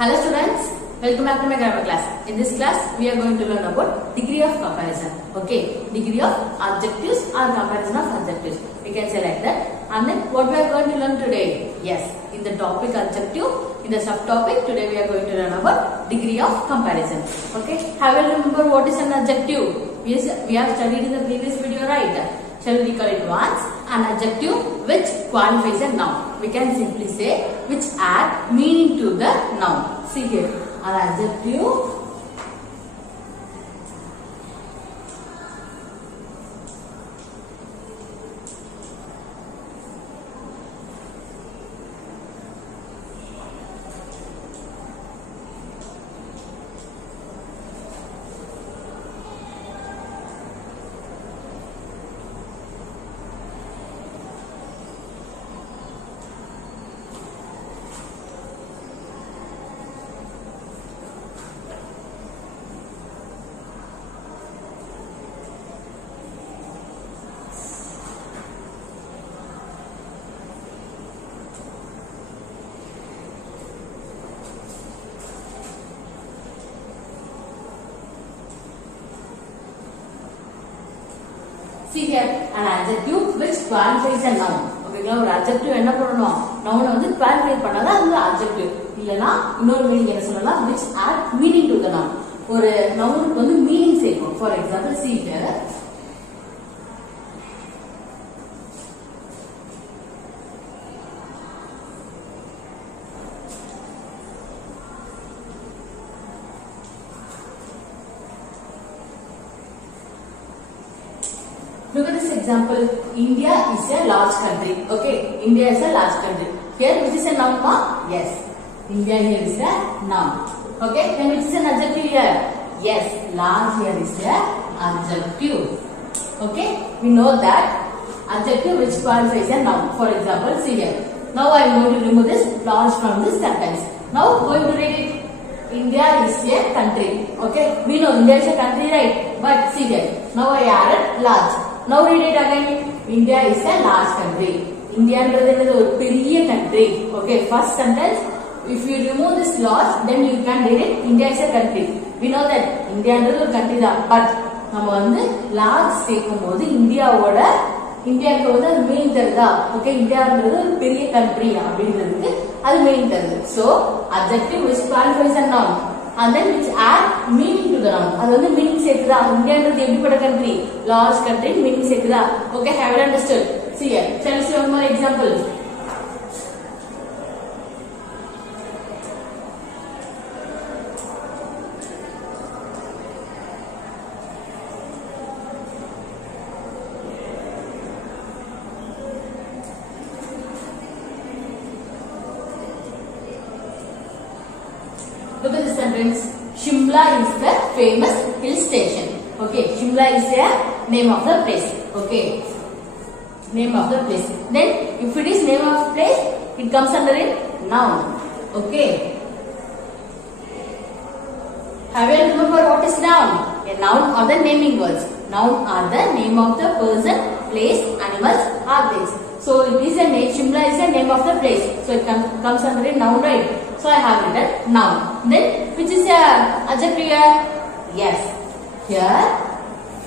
Hello students, welcome back to my grammar class. In this class, we are going to learn about degree of comparison. Okay, degree of adjectives or comparison of adjectives. We can say like that. And then what we are going to learn today? Yes, in the topic adjective, in the subtopic, today we are going to learn about degree of comparison. Okay, have you remember what is an adjective? Yes, we have studied in the previous video, right? Shall we recall it once? An adjective which qualifies a noun. We can simply say which add meaning to the noun. See here, an adjective See here, an adjective which qualifies a noun. Okay, now adjective என்ன பண்ணனும்? noun வந்து qualify பண்ணாதான் அது adjective. இல்லனா இன்னொரு meaning என்ன சொல்லலாம்? which add meaning to the noun. ஒரு noun வந்து meaning சேர்க்கும். For example, see here. Look at this example. India is a large country. Okay, India is a large country. Here, which is a noun? Yes, India here is a noun. Okay, then which is an adjective here? Yes, large here is a adjective. Okay, we know that adjective which qualifies a noun. For example, see here. Now I am going to remove this large from this sentence. Now going to read it. India is a country. Okay, we know India is a country, right? But see here. Now I added large. Now read it again. India is a large country. India is a big country. Okay, first sentence. If you remove this large, then you can read it. India is a country. We know that India is a country, but we large seekumbodhu India oda India ku oda meaning tharudha. Okay, India is a big country அப்படிங்கிறதுக்கு அது meaning தருது. So adjective which qualifies a noun and then which add meaning to the noun. அது வந்து meaning சேர்க்குதா? இந்தியான்றது எப்படிப்பட்ட country? Large country meaning சேர்க்குதா? Okay, have you understood? See here. Shall we see one more example? Look at this sentence. Shimla is the famous hill station. Okay, Shimla is the name of the place. Okay, name of the place. Then, if it is name of the place, it comes under a noun. Okay. Have you remember what is noun? A noun are the naming words. Noun are the name of the person, place, animals, or things. So it is a name. Shimla is the name of the place. So it comes under a noun, right? So I have written noun. Then which is a adjective here? Yes. Here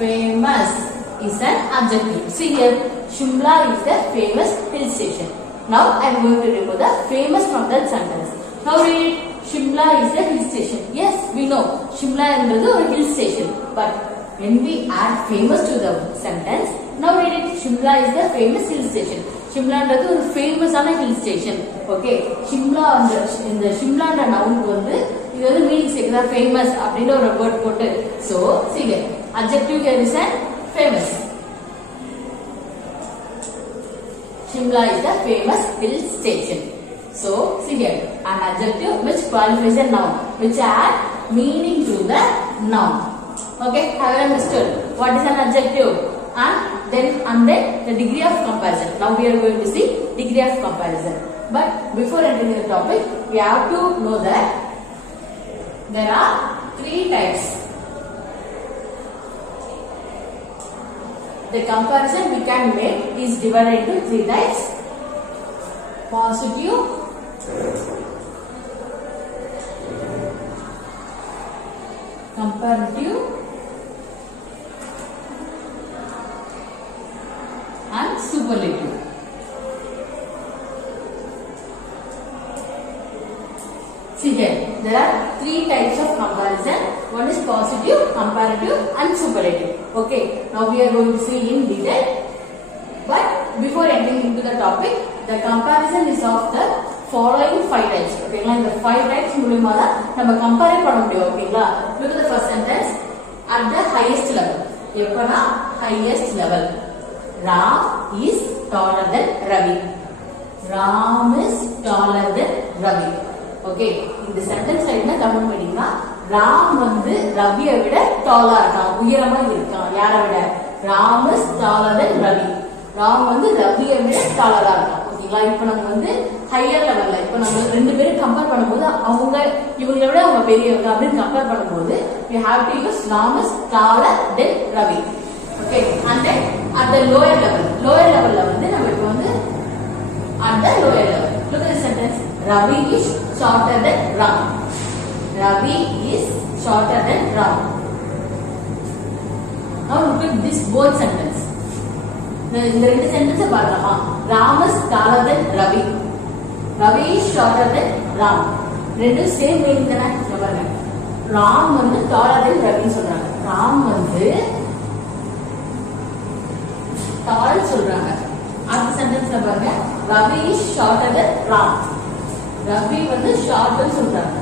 famous is an adjective. See here, Shimla is the famous hill station. Now I am going to remove the famous from that sentence. Now read it. Shimla is a hill station. Yes, we know Shimla is a hill station. But when we add famous to the sentence, now read it. Shimla is the famous hill station. Shimla is a famous hill station. Okay, Shimla in the Shimla noun வந்து இது வந்து meaning சேர்க்குதா? famous அப்படிங்கிற ஒரு word போட்டு. So see here, adjective here is an famous. Shimla is the famous hill station. So see here, an adjective which qualifies a noun, which add meaning to the noun. Okay, have you understood what is an adjective? And then the degree of comparison. Now we are going to see degree of comparison. But before entering the topic, we have to know that there are three types. The comparison we can make is divided into three types: positive, comparative and superlative. See here, there are three types of comparison. One is positive, comparative and superlative. Okay, now we are going to see in detail. But before entering into the topic, the comparison is of the following 5 types. Okay, இந்த 5 types மூலமா தான் நம்ம compare பண்ண முடியும். ஓகேங்களா? Look at the first sentence. At the highest level. எப்பனா highest level. Ram is taller than Ravi. Ram is taller than Ravi. Okay, இந்த சென்டென்ஸ்ல என்ன கமெண்ட் பண்ணீங்கன்னா ராம் வந்து ரவியை விட டாலா இருக்கான், உயரமா இருக்கான். யாரை விட? ராம் இஸ் டாலர் தென் ரவி. ராம் வந்து ரவியை விட டாலரா இருக்கான். ஓகேங்களா? இப்போ நம்ம வந்து ஹையர் லெவல்ல இப்போ நம்ம ரெண்டு பேரும் கம்பேர் பண்ணும்போது அவங்க இவங்களை விட அவங்க பெரியவங்க அப்படின்னு கம்பேர் பண்ணும்போது we have to use Ram is taller than Ravi. Okay, and then at the lower levelல வந்து நம்ம இப்போ வந்து at the lower level. Look at the sentence. Ravi is shorter than Ram. Ravi is shorter than Ram. Now look at this both sentence. இந்த ரெண்டு sentence பார்க்கலாமா? Ram is taller than Ravi. Ravi is shorter than Ram. ரெண்டு same meaning தானே? பாருங்க, Ram வந்து taller than Ravi சொல்றாங்க. Ram வந்து tall சொல்றாங்க. அடுத்த சென்டென்ஸ்ல பாருங்க, Ravi is shorter than Ram. Ravi வந்து shorter சொல்றாங்க.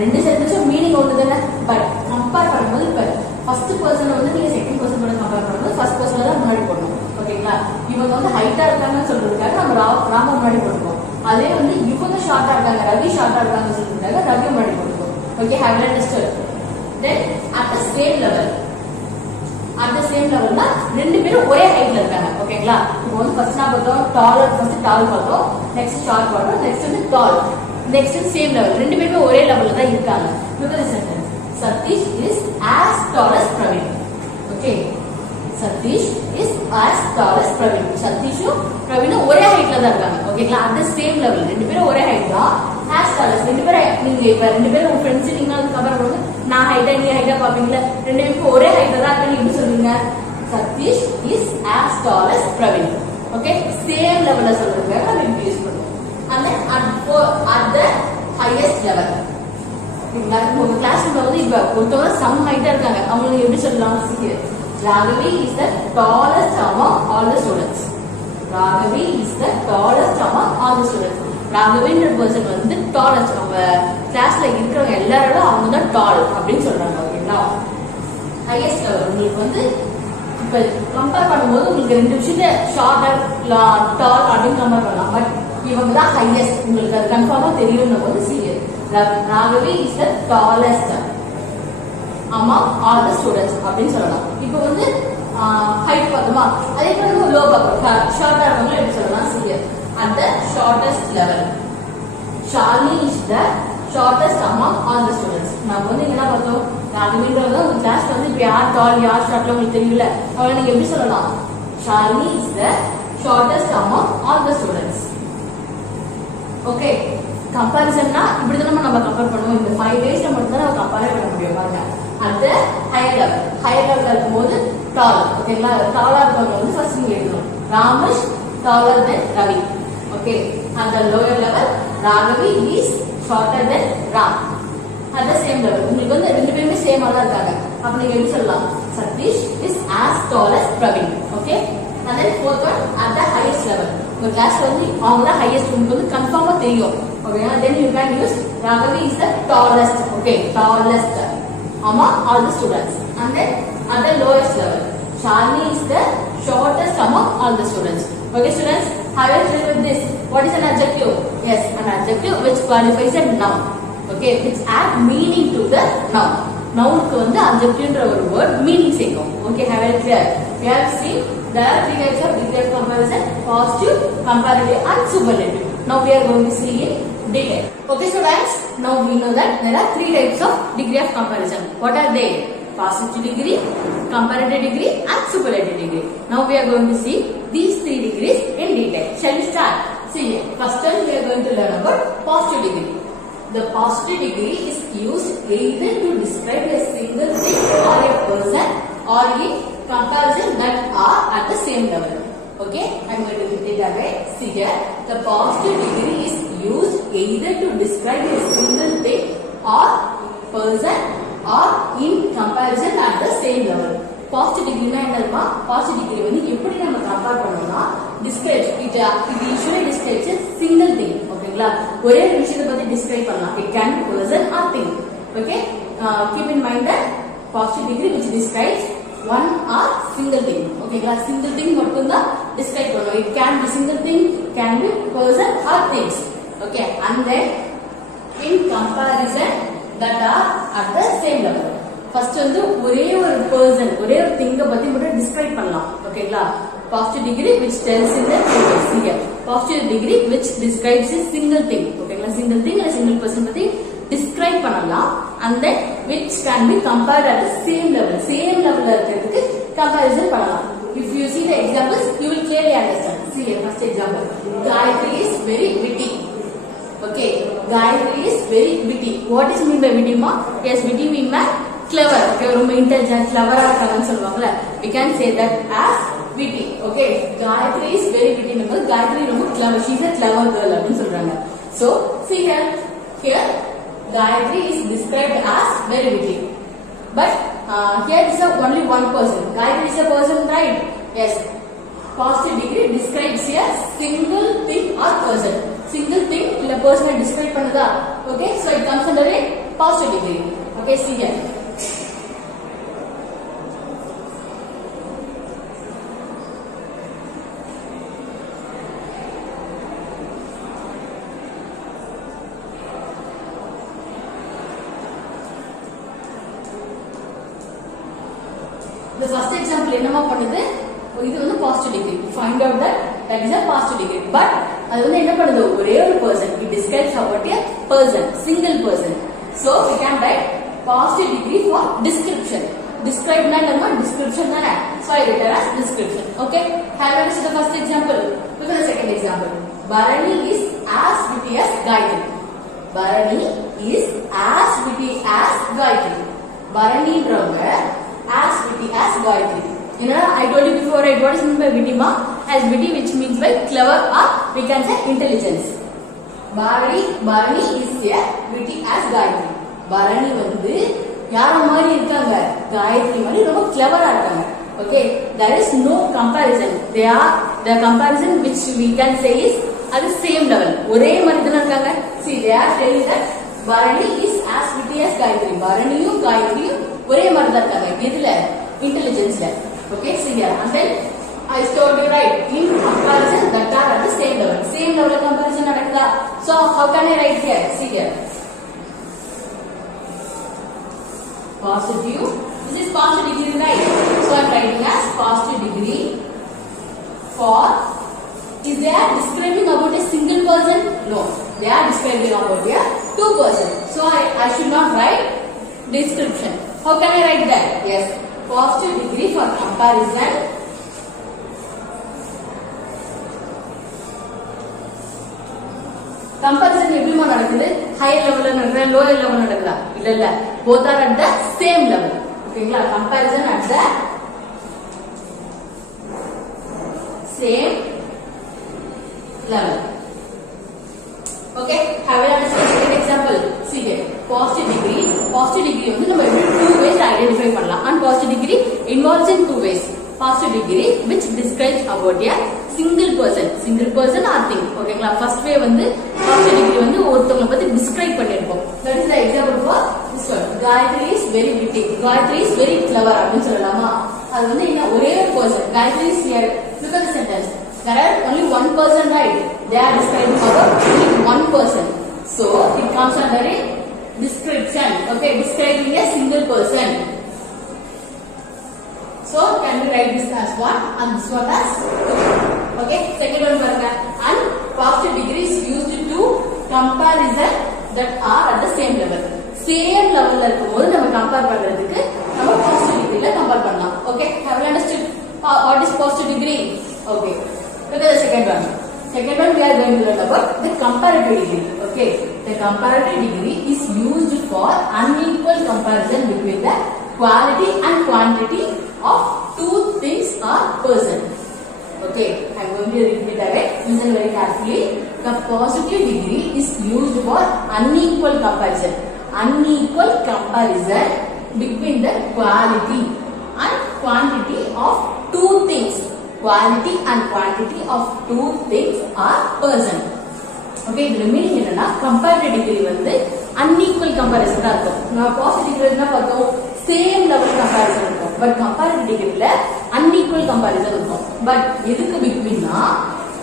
ரெண்டு சென்டென்ஸும் மீனிங் ஒண்ணுதானே, பட் கம்பேர் பண்ணும்போது இப்ப ஃபர்ஸ்ட் பர்சன் வந்து நீங்க செகண்ட் பர்சன் கூட கம்பேர் பண்ணும்போது ஃபர்ஸ்ட் பர்சன் தான் முன்னாடி போடணும். ஓகேங்களா? இவங்க வந்து ஹைட்டா இருக்காங்கன்னு சொல்றதுக்காக நம்ம ராம முன்னாடி போட்டுப்போம். அதே வந்து இவங்க ஷார்ட்டா இருக்காங்க, ரவி ஷார்ட்டா இருக்காங்கன்னு சொல்றதுக்காக ரவி முன்னாடி போட்டுப்போம். Okay, have you understood? Then at the same level, at the same level னா ரெண்டு பேரும் ஒரே ஹைட்ல இருக்காங்க. ஓகேங்களா? இப்போ வந்து ஃபர்ஸ்ட் நான் பார்த்தோம் டாலர், ஃபர்ஸ்ட் டால் பார்த்தோம், நெக்ஸ்ட் ஷார்ட் பார்த்தோம், நெக்ஸ்ட் வந்து டால், நெக்ஸ்ட் சேம் லெவல். ரெண்டு பேருமே ஒரே லெவல்ல தான் இருக்காங்க. Look at the sentence. Satish is as tall as Praveen. Okay, Satish is as tall as Praveen. Satishum Praveenum ஒரே ஹைட்ல தான் இருக்காங்க. ஓகேங்களா? at the same level ரெண்டு பேரும் ஒரே ஹைட் தான். as tall as ரெண்டு பேரும் நீங்க இப்ப ரெண்டு பேரும் உங்க ஃப்ரெண்ட்ஸ் நீங்க கம்பேர் பண்ணும்போது நான் ஹைட்டா நீ ஹைட்டா பாப்பீங்களா? ரெண்டு பேரும் ஒரே ஹைட்ல தான் இருக்காங்க. எப்படி சொல்வீங்க? Satish is as tall as Praveen. Okay, same லெவல்ல சொல்றதுக்காக நம்ம இப்படி யூஸ் பண்ணுவோம். and then at the highest level. உங்க கிளாஸ் ரூம்ல வந்து இப்ப ஒருத்தவங்க சம் ஹைட்டா இருக்காங்க, அவங்களுக்கு எப்படி சொல்லலாம்? Raghavi is the tallest among all the students. Raghavi is the tallest among all the students. Raghaviன்ற பர்சன் வந்து டாலஸ்ட், அவங்க கிளாஸ்ல இருக்கிறவங்க எல்லாரோட அவங்க தான் டால் அப்படின்னு சொல்றாங்க. ஓகேங்களா? ஹையஸ்ட் லெவல் உங்களுக்கு வந்து இப்ப கம்பேர் பண்ணும்போது உங்களுக்கு ரெண்டு விஷயத்த ஷார்ட்டர் டால் அப்படின்னு கம்பேர் பண்ணலாம். பட் இவங்க தான் ஹையஸ்ட், உங்களுக்கு அது கன்ஃபார்மா தெரியும் போது serious. Raghavi is the tallest among all the students அப்படின்னு சொல்லலாம். இப்போ வந்து ஹைட் பார்த்தோமா, அதே மாதிரி நம்ம லோ பார்ப்போம், ஷார்ட்டா இருக்கவங்க எப்படி சொல்லலாம்? Serious. At the shortest level, Shalini is the shortest among all the students. நம்ம வந்து என்ன பார்த்தோம்? ராகவின்றவங்க உங்க கிளாஸ்ல வந்து இப்போ யார் டால் யார் ஷார்ட்ல உங்களுக்கு தெரியல, அவளை நீங்க எப்படி சொல்லலாம்? Shalini is the shortest among all the students. Okay, கம்பேரிசன்னா இப்படிதான் நம்ம கம்பேர் பண்ணுவோம். இந்த 5 டேஸ்ல மட்டும் தான் நம்ம கம்பேர் பண்ண முடியும். பாருங்க, at the higher level இருக்கும்போது டால். ஓகேங்களா? டாலா இருக்கவங்க வந்து ஃபர்ஸ்ட் நீங்க எழுதணும். Ram is taller than Ravi. Okay, at the lower level Raghavi is shorter than Ram. At the same level உங்களுக்கு வந்து ரெண்டு பேருமே சேமா தான் இருக்காங்க. அப்ப நீங்க எப்படி சொல்லலாம்? Satish is as tall as Praveen. Okay, and then fourth one at the highest level. உங்க கிளாஸ்ல வந்து அவங்க தான் ஹையஸ்ட், உங்களுக்கு வந்து கன்ஃபார்மா தெரியும். Okay, then you can use Raghavi is the tallest. Okay, tallest among all the students. And then at the lowest level Shalini is the shortest among all the students. Okay students, have you read with this? What is an adjective? Yes, an adjective which qualifies a noun. Okay, which add meaning to the noun. Noun ku vandu adjective என்ற ஒரு word meaning சேர்க்கும். Okay, have you clear? We have seen there are three types of degree of comparison: positive, comparative and superlative. Now we are going to see in detail. Okay students, now we know that there are three types of degree of comparison. What are they? Positive degree, comparative degree and superlative degree. Now we are going to see these three degrees in detail. Shall we start? See, first time we are going to learn about positive degree. the positive degree is used either to describe a single thing or a person or in comparison that are at the same level. Okay, I'm going to put it away. See here, the positive degree is used either to describe a single thing or person or in comparison at the same level. Positive degree na enna positive degree வந்து எப்படி நம்ம compare பண்ணோம்னா describe it usually describes a single thing. ஓகேங்களா, ஒரே ஒரு விஷயத்தை பத்தி describe பண்ணலாம். It can be person or thing. Okay, keep in mind that positive degree which describes one or single thing. ஓகேங்களா, single thing மட்டும் தான் describe பண்ணும். It can be single thing, can be person or things. Okay, and then in comparison that are at the same level. First வந்து ஒரே ஒரு person ஒரே ஒரு thing பத்தி மட்டும் describe பண்ணலாம். ஓகேங்களா, positive degree which tells in the previous here. Positive degree which describes a single thing. ஓகேங்களா, single thing or single person பத்தி describe பண்ணலாம். And then which can be compared at the same level. Same level இருக்கிறதுக்கு comparison பண்ணலாம். If you see the examples, you will clearly understand. See here, first example. Gayatri is very witty. Okay, Gayatri is very witty. What is mean by witty ma? Yes, witty mean by clever. Okay, ரொம்ப intelligent, clever ah சொல்லுவாங்கல. We can say that as witty. Okay, Gayatri is very witty. நம்ம Gayatri ரொம்ப clever. She is a clever girl அப்படினு சொல்றாங்க. So, see here Gayatri is described as very witty. But here is only one person. Gayatri is a person, right? Yes. Positive degree describes a single thing or person. Single thing illa person describe பண்ணுதா? Okay, so it comes under a positive degree. Okay, see here. The first example என்னமா பண்ணுது, இது வந்து positive degree. Find out that is a positive degree. But அது வந்து என்ன பண்ணுது, ஒரே ஒரு person. It describes about a person, single person. So we can write positive degree for description. Describe na nama description na. So I write as description. Okay. Have a look at the first example. Look at the second example. Bharani is as witty as Gayatri. Bharani is as witty as Gayatri. Bharani ravanga as witty as Gayatri. You know, I told you before, right? What is meant by witty ma? As witty, which means by clever or we can say intelligence. Bharani is a witty as Gayatri. Bharani வந்து யார மாதிரி இருக்காங்க, Gayatri மாதிரி ரொம்ப clever ஆ இருக்காங்க. Okay, there is no comparison. The comparison which we can say is at the same level. ஒரே மாதிரி தான் இருக்காங்க. See, they are telling that Bharani is as witty as Gayatri. Bharaniயும் Gayatriயும் ஒரே மாதிரி தான் இருக்காங்க. இதுல intelligence ல. Okay, see here. And then I told you, right, in comparison that are at the same level. Same level comparison நடக்குதா? So how can I write here? See here. Positive. This is positive degree, right? So I am writing as positive degree for. Is they are describing about a single person? No, they are describing about a two person. So I should not write description. How can I write that? Yes, positive degree for comparison. Comparison எப்படிமா நடக்குது? Higher level ல நடக்குதா, lower level ல நடக்குதா? இல்ல both are at the same level. ஓகேங்களா, comparison at the same level. Okay, have you understood the second example? See here, positive degree வந்து நம்ம two ways identify பண்ணலாம். And positive degree involves in two ways. Positive degree which describes about a single person or thing. ஓகேங்களா, first way வந்து positive degree வந்து ஒருத்தவங்கள பத்தி describe பண்ணிருப்போம். That is the example for this one. Gayatri is very witty. Gayatri is very clever அப்படினு சொல்லலாமா? அது வந்து என்ன, ஒரே ஒரு person. Gayatri is here. Look at the sentence. There are only one person, right? They are describing about only one person. So it comes under a description. Okay, describing a single person. So can we write this as one and this one as two? Okay, second one varga. And positive degree is used to comparison that are at the same level. Same level la irukumbodhu nama compare pandradhukku nama positive degree la compare pannalam. Okay, have you understood what is positive degree? Okay, look at the second one. Second one we are going to learn about the comparative degree. Okay, the comparative degree is used for unequal comparison between the quality and quantity of two things or person. Okay, I am going to repeat it again. Listen very carefully. The positive degree is used for unequal comparison. Unequal comparison between the quality and quantity of two things. Quality and quantity of two things or person. Okay, the meaning என்னன்னா comparative degree வந்து unequal comparison தான் இருக்கும். நம்ம positive degree என்ன பார்த்தோம்? Same level comparison இருக்கும். But comparative degree ல unequal comparison இருக்கும். But எதுக்கு betweenனா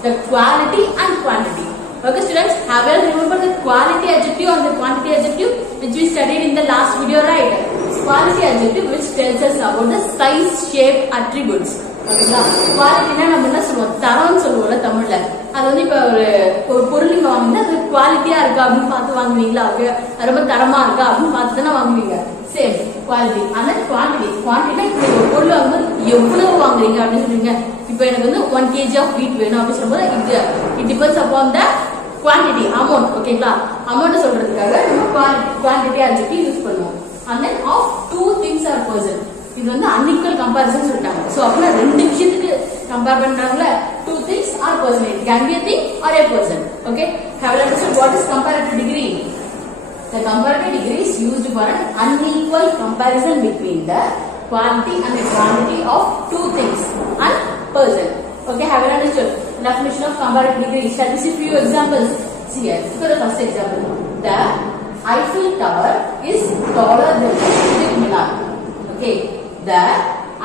the quality and quantity. Okay students, have you remember the quality adjective and the quantity adjective which we studied in the last video, right? Quality adjective which tells us about the size, shape, attributes. ஓகேங்களா, குவாலிட்டினா நம்ம என்ன சொல்லுவோம், தரம்னு சொல்லுவோம்ல தமிழ்ல. அது வந்து இப்ப ஒரு பொருள் நீங்க வாங்கினா அது குவாலிட்டியா இருக்கா அப்படின்னு பார்த்து வாங்குவீங்களா, ரொம்ப தரமா இருக்கா அப்படின்னு பார்த்து தானே வாங்குவீங்க. Same quality. ஆனா குவான்டிட்டி, குவான்டிட்டினா இப்ப ஒரு பொருள் வாங்கும்போது எவ்வளவு வாங்குறீங்க அப்படின்னு சொல்றீங்க. இப்ப எனக்கு வந்து 1 kg ஆஃப் வீட் வேணும் அப்படின்னு சொல்லும்போது it depends upon the quantity, amount. ஓகேங்களா, அமௌண்ட் சொல்றதுக்காக நம்ம குவான்டிட்டி adjective யூஸ் பண்ணுவோம். and then of two things or person, இது வந்து unequal comparison சொல்லிட்டாங்க. சோ அப்பனா ரெண்டு விஷயத்துக்கு compare பண்றாங்கல, two things or person, it can be a thing or a person. Okay, have you understood what is comparative degree? The comparative degree is used for an unequal comparison between the quality and the quantity of two things and person. Okay, have you understood definition of comparative degree? Shall we see few examples? See here, look at the first example. The Eiffel Tower is taller than the Qutub Minar. Okay, the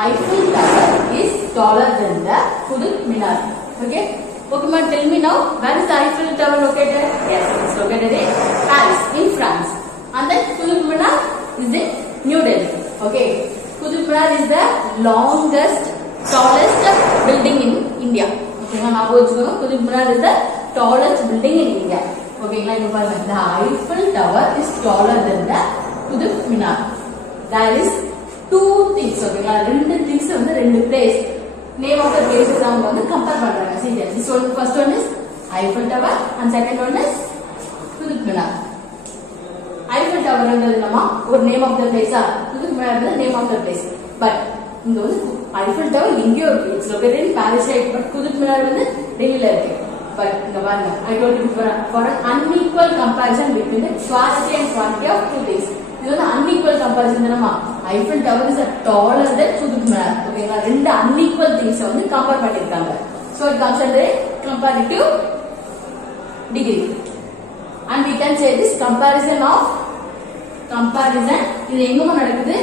Eiffel Tower is taller than the Qutub Minar. Okay, Pokemon, tell me now, where is the Eiffel Tower located? Yes, it's located in Paris, in France. And then Qutub Minar is in New Delhi. Okay, Qutub Minar is the longest, tallest building in India. Okay, now Qutub Minar is the tallest building in India. Okay, like the Eiffel Tower is taller than the Qutub Minar. There is two things. Okay, ரெண்டு things வந்து ரெண்டு place. Name of the places அவங்க வந்து compare பண்றாங்க. See this one, first one is Eiffel Tower and second one is Qutub Minar. Eiffel Tower ன்றது என்னமா ஒரு name of the place ah, Qutub Minar ன்றது name of the place. But இங்க வந்து Eiffel Tower எங்கயோ இருக்கு, it's located in Paris, right? But Qutub Minar வந்து டெல்லில இருக்கு. But இங்க பாருங்க, I told you for an unequal comparison between the quality and quantity of two things. இது வந்து unequal comparison தானமா. Eiffel Tower is taller than Qutub Minar. ஓகேங்களா, ரெண்டு unequal things வந்து கம்பேர் பண்ணிருக்காங்க. So it comes under comparative degree. And we can say this comparison இது எங்கமா நடக்குது?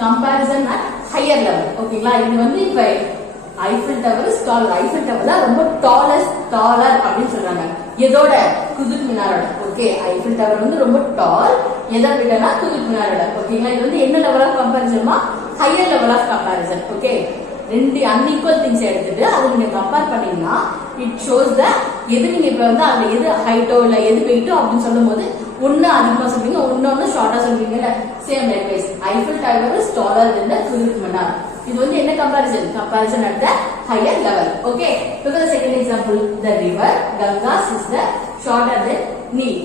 Comparison at higher level. ஓகேங்களா, இது வந்து இப்ப Eiffel Tower is tall. Eiffel Tower தான் ரொம்ப taller அப்படின்னு சொல்றாங்க. எதோட? Qutub Minarோட. ஓகே, Eiffel Tower வந்து ரொம்ப tall. எதை விடனா Qutub Minarோட. ஓகேங்களா, இது வந்து என்ன லெவல் ஆஃப் கம்பேரிசன்மா? Higher level of comparison. Okay, ரெண்டு unequal things எடுத்துட்டு அது நீங்க கம்பேர் பண்ணீங்கன்னா it shows the எது நீங்க இப்ப வந்து அது எது ஹைட்டோ இல்ல எது வெயிட்டோ அப்படின்னு சொல்லும்போது ஒன்னு அதிகமா சொல்றீங்க, ஒன்னு ஷார்ட்டா சொல்றீங்கல்ல. Same likewise Eiffel Tower is taller than the Qutub Minar. இது வந்து என்ன comparison at the higher level. Okay, look at the second example. The river Ganges is the shorter than Nile.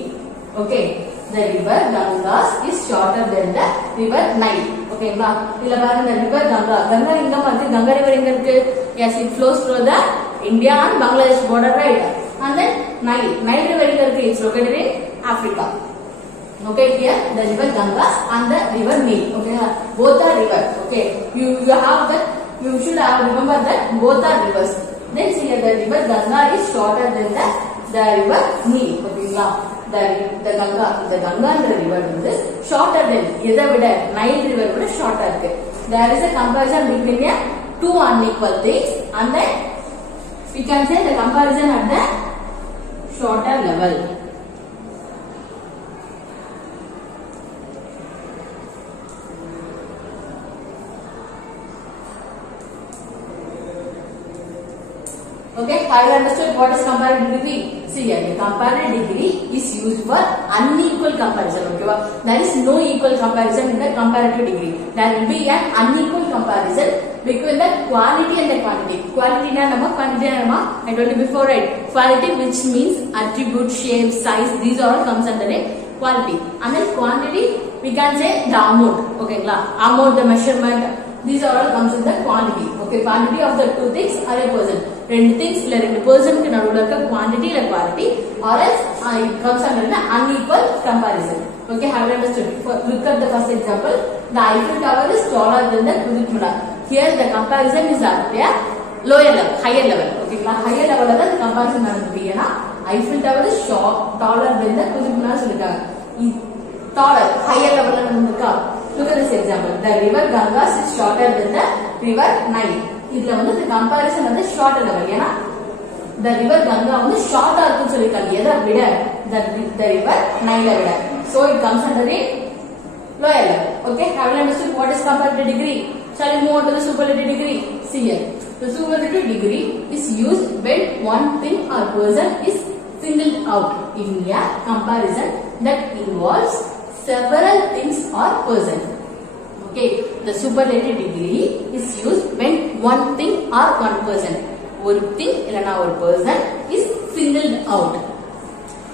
Okay, the river Ganges is shorter than the river Nile. ஓகேங்களா, இதுல பாருங்க, the river Ganga எங்க வந்து Ganga river எங்க இருக்கு? Yes, it flows through the India and Bangladesh border, right? And then Nile river எங்க இருக்கு? It's located in Africa. Okay, here the river Ganges and the river Nile. Okay, both are river. Okay, you have that, you should have remember that both are rivers. Then see here the river Ganga is shorter than the river Nile. Okay, the Ganga and the river is shorter than எதை விட Nile river விட shorter இருக்கு. There is a comparison between the two unequal things and then we can say the comparison at the shorter level. Okay, have you understood what is comparative degree? See here, the comparative degree is used for unequal comparison. Okay, there is no equal comparison in the comparative degree. There will be an unequal comparison between the quality and the quantity. Quality na nama, quantity na nama. I told you before, right? Quality, which means attribute, shape, size. These all comes under a quality. And then quantity, we can say the amount. Okay, amount, the measurement. These are all comes in the quantity. Okay, quantity of the two things are a person. Two things illa two person ku naduvula irukka quantity illa quality, or else it comes under the unequal comparison. Okay, have you understood? Look at the first example. The Eiffel Tower is taller than the Qutub Minar. Here the comparison is at a lower level, higher level. Okay, higher level la the comparison nadukku. Ena Eiffel Tower is taller than the Qutub Minar soliranga. Taller, higher level la nadukka. Look at this example. The river Ganges is shorter than the river Nile. Idla vandu the comparison vandu shorter level. Ena the river Ganga vandu shorter irukku solirukanga. Edha vida the river Nile vida. So it comes under a lower level. Okay, have you understood what is comparative degree? Shall we move on to the superlative degree? See here. The superlative degree is used when one thing or person is singled out in a comparison that involves several things or person. Okay, the superlative degree is used when one thing or one person, one thing illana one person is singled out.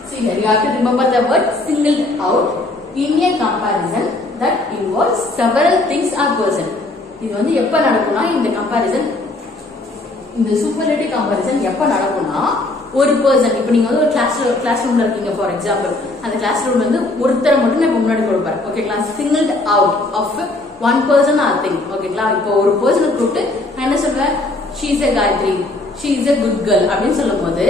See here, you have to remember the word singled out in a comparison that involves several things or person. இது வந்து எப்ப நடக்கும்னா இந்த comparison, இந்த superlative comparison எப்ப நடக்கும்னா ஒரு person, இப்போ நீங்க வந்து ஒரு கிளாஸ் ரூம்ல இருக்கீங்க ஃபார் எக்ஸாம்பிள், அந்த கிளாஸ் ரூம்ல இருந்து ஒருத்தரை மட்டும் நான் முன்னாடி கொடுப்பாரு. ஓகேங்களா, singled out of one person or thing. ஓகேங்களா, இப்போ ஒரு பர்சனை கூப்பிட்டு நான் என்ன சொல்றேன், she is a Gayathri, she is a good girl அப்படின்னு சொல்லும் போது,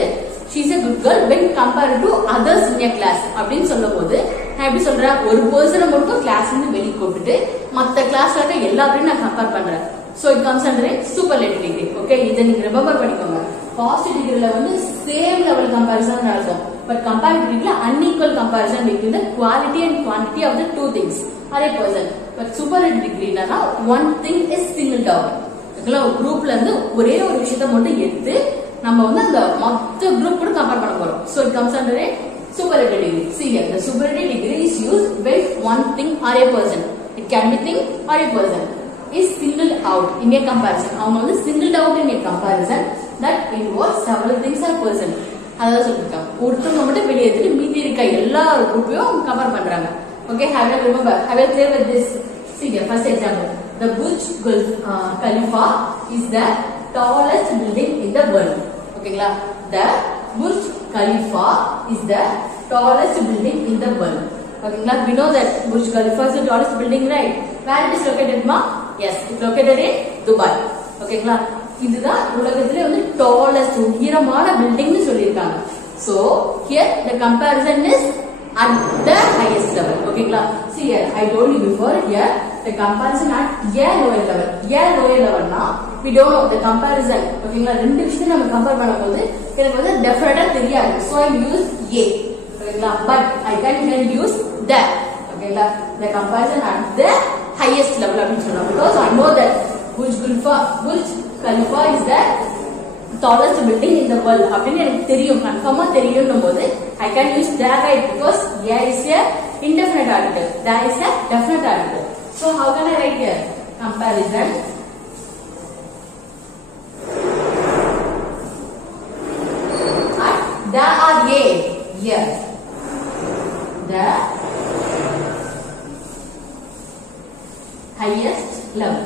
she is a good girl when compared to others in a class அப்படின்னு சொல்லும் போது நான் எப்படி சொல்றேன், ஒரு பர்சனை மட்டும் கிளாஸ்ல இருந்து வெளிய கூப்பிட்டு மத்த கிளாஸ்ல இருக்க எல்லாரையும் நான் கம்பேர் பண்றேன். So it comes under a superlative degree. Okay, இதை நீங்க ரிமெம்பர் பண்ணிக்கோங்க. பாசிட்டிவ் டிகிரில வந்து சேம் லெவல் கம்பேரிசன் நடக்கும், பட் கம்பேரிட்டிவ் டிகிரில unequal comparison between the quality and quantity of the two things or a person. But superlative டிகிரினா one thing is singled out. ஓகேங்களா, ஒரு குரூப்ல இருந்து ஒரே ஒரு விஷயத்தை மட்டும் எடுத்து நம்ம வந்து அந்த மொத்த குரூப் கூட கம்பேர் பண்ண போறோம். So it comes under a superlative degree. See here, the superlative degree is used when one thing or a person, it can be thing or a person, is singled out in a comparison. அவங்க வந்து singled out in a comparison that involves several things or person. அதான் சொல்லிருக்காங்க, ஒருத்தவங்க மட்டும் வெளியே எடுத்துட்டு மீதி இருக்க எல்லா குரூப்பையும் கம்பேர் பண்றாங்க. Okay, have you remember, have you clear with this? See here, first example, the Burj Khalifa is the tallest building in the world. Okay, the Burj Khalifa is the tallest building in the world. Okay, we know that Burj Khalifa is the tallest building, right? Where it is located, ma? Yes, it is located in Dubai. Okay, இதுதான் உலகத்திலே வந்து tallest உயரமான building னு சொல்லிருக்காங்க. So here the comparison is at the highest level. Okay, see here, I told you before, here the comparison at a lower level. A lower level na we don't know the comparison. Okay, ரெண்டு விஷயத்தை நம்ம compare பண்ணும்போது எனக்கு வந்து டெஃபினட்டா தெரியாது. So I use a. Okay, but I can use the. Okay, the comparison at the highest level அப்படினு சொல்லலாம், because I know that Burj Khalifa is the tallest building in the world அப்படினு எனக்கு தெரியும், கன்ஃபார்மா தெரியும்னும்போது I can use that, right? Because a is a indefinite article, that is a definite article. So how can I write here? Comparison at the or a, yes, the highest level.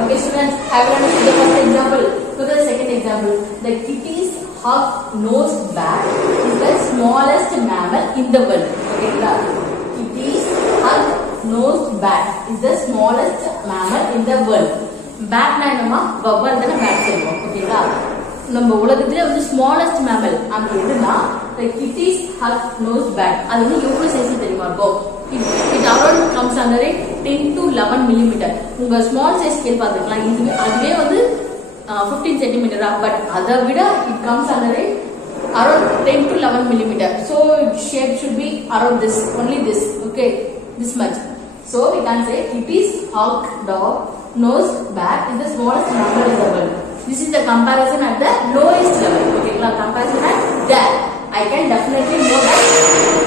Okay, students, have you understood the first example? Look at the second example. The kitty's hook-nosed bat is the smallest mammal in the world. Okay, kitty's hook-nosed bat is the smallest mammal in the world. Bat na enna vavval dana bat solvom. Okay, நம்ம உலகத்திலே வந்து smallest mammal அப்படி எதுனா the kitty's hook-nosed bat. அது வந்து எவ்வளவு size தெரியுமா இருக்கும்? It around comes under 10 to 11 millimeter. உங்க ஸ்மால் சைஸ் ஸ்கேல் பார்த்துக்கலாம், அதுவே வந்து 15 centimeter, but அதை விட it comes under around 10 to 11 millimeter. So shape should be around this, only this. Okay, this much. So we can say kitty's nose bat is the smallest mammal in the world. This is the comparison at the lowest level. Okay, comparison at there. I can definitely know that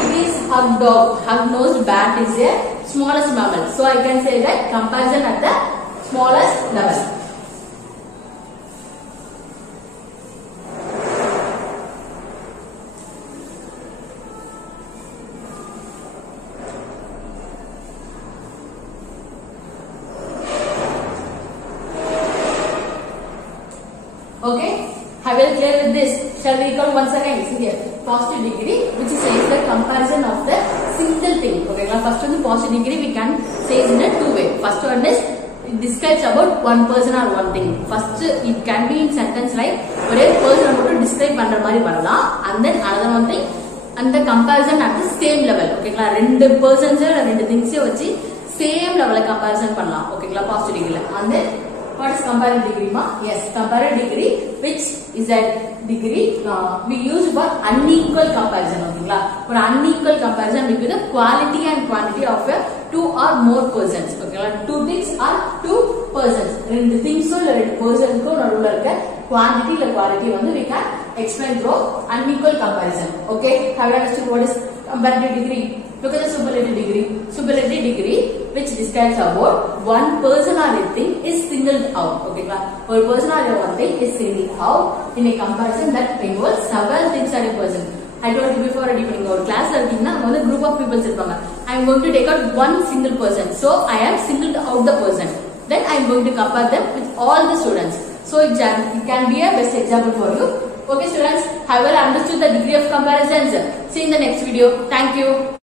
it is hug dog. Hug-nosed bat is a smallest mammal. So I can say that comparison at the smallest level. Okay, I will clear with this. Shall we recall once again? See here, positive degree, which says the comparison of the single thing. Okay, now first one, the positive degree we can say in a two way. First one is it describes about one person or one thing. First, it can be in sentence like ஒரே person மட்டும் describe பண்ற மாதிரி வரலாம். And then another one thing, and the comparison at the same level. Okay, ரெண்டு persons ரெண்டு things வச்சு same level comparison பண்ணலாம். Okay, positive degree. And then what is comparative degree, ma? Yes, comparative degree, which is a degree we use for unequal comparison. Okay, for unequal comparison between the quality and quantity of two or more persons. Okay, two things or two persons. Rendu things or rendu persons ko naduvula irukka quantity or quality vandu we can explain through unequal comparison. Okay, have you understood what is comparative degree? Look at the superlative degree. Superlative degree, which describes about one person or a thing is singled out. Okay, one person or one thing is singled out in a comparison that involves several things or a person. I told you before already, in our class, a group of people. I am going to take out one single person. So I am singled out the person. Then I am going to compare them with all the students. So it can be a best example for you. Okay, students, have you understood the degree of comparisons? See you in the next video. Thank you.